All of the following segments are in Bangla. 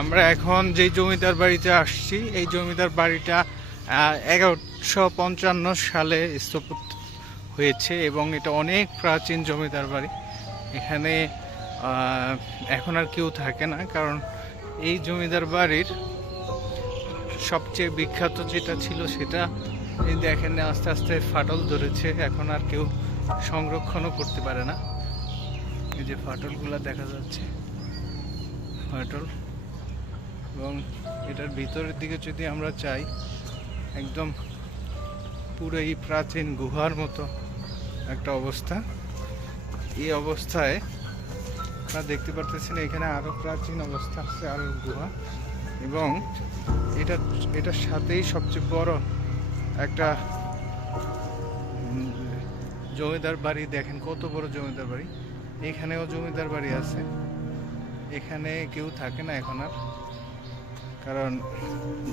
আমরা এখন যে জমিদার বাড়িতে আসছি, এই জমিদার বাড়িটা এগারোশো পঞ্চান্ন সালে স্থাপিত হয়েছে এবং এটা অনেক প্রাচীন জমিদার বাড়ি। এখানে এখন আর কেউ থাকে না, কারণ এই জমিদার বাড়ির সবচেয়ে বিখ্যাত যেটা ছিল সেটা এই দেখেন আস্তে আস্তে ফাটল ধরেছে, এখন আর কেউ সংরক্ষণও করতে পারে না। এই যে ফাটলগুলো দেখা যাচ্ছে, ফাটল। এবং এটার ভিতরের দিকে যদি আমরা চাই, একদম পুরো এই প্রাচীন গুহার মতো একটা অবস্থা। এই অবস্থায় আপনারা দেখতে পারতেছেন এখানে আরও প্রাচীন অবস্থা আছে, আরও গুহা। এবং এটা, এটার সাথেই সবচেয়ে বড় একটা জমিদার বাড়ি দেখেন, কত বড় জমিদার বাড়ি। এখানেও জমিদার বাড়ি আছে। এখানে কেউ থাকে না এখন আর। কারণ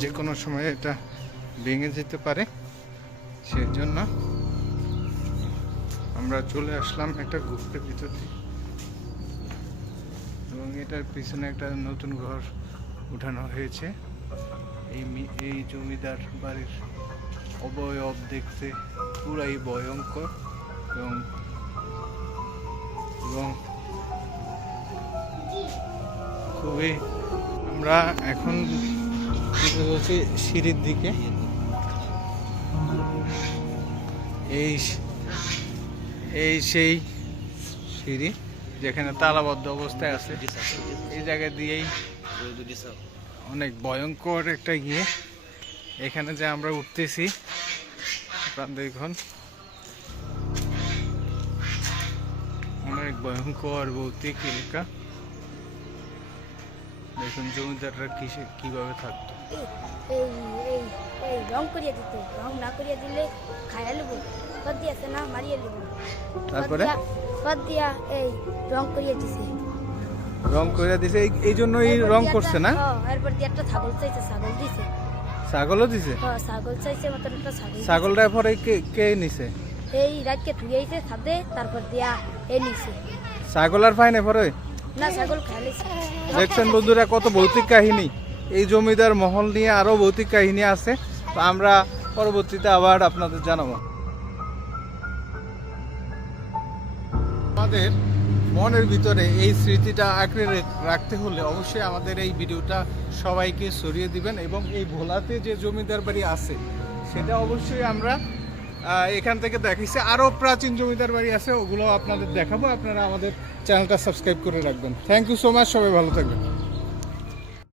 যে কোনো সময় এটা ভেঙে যেতে পারে সেই জন্য আমরা চলে আসলাম একটা গুপ্তের ভিতর দিয়ে এবং এটার পিছনে একটা নতুন ঘর উঠানো হয়েছে। এই এই জমিদার বাড়ির অবয়ব দেখতে পুরাই ভয়ঙ্কর এবং এবং খুবই আমরা এখন হচ্ছে সিঁড়ির দিকে। এই এই সেই সিঁড়ি যেখানে তালাবদ্ধ অবস্থায় আছে। এই জায়গা দিয়েই অনেক ভয়ঙ্কর একটা গিয়ে এখানে যে আমরা উঠতেছি দেখুন। অনেক ভয়ঙ্কর ভৌতিক এলাকা। দেখুন জমিদাররা কিসে কীভাবে থাকতো? এই এই এই রং করিয়ে দিতে। রং না করিয়ে দিলে খাইয়া নেব কদ দিয়েছে না মারিয়ে নেব তারপরে? কদ দিয়া এই রং করিয়ে দিছে। রং করে দিছে এই- এই জন্য এই রং করছে না? হ্যাঁ, এরপর দিয়ে একটা ছাগল চাইছে ছাগল দিছে। ছাগলও দিছে? হ্যাঁ ছাগল চাইছে মতন একটা ছাগল। ছাগলটা পরে কে কে নিছে? এই রাতকে ধুইয়াইছে ছাদে তারপর দিয়া এই নিছে। ছাগল আর পায় না পরে দেখছেন বন্ধুরা কত ভৌতিক কাহিনী। এই জমিদার মহল নিয়ে আরও ভৌতিক কাহিনী আছে। তো আমরা পরবর্তীতে আবার আপনাদের জানাব। আমাদের মনের ভিতরে এই স্মৃতিটা আঁকড়ে রাখতে হলে অবশ্যই আমাদের এই ভিডিওটা সবাইকে সরিয়ে দিবেন এবং এই ভোলাতে যে জমিদার বাড়ি আছে, সেটা অবশ্যই আমরা এখান থেকে দেখাইছি। আরও প্রাচীন জমিদার বাড়ি আছে, ওগুলো আপনাদের দেখাবো। আপনারা আমাদের চ্যানেলটা সাবস্ক্রাইব করে রাখবেন। থ্যাংক ইউ সো মাচ সবাই ভালো থাকবেন।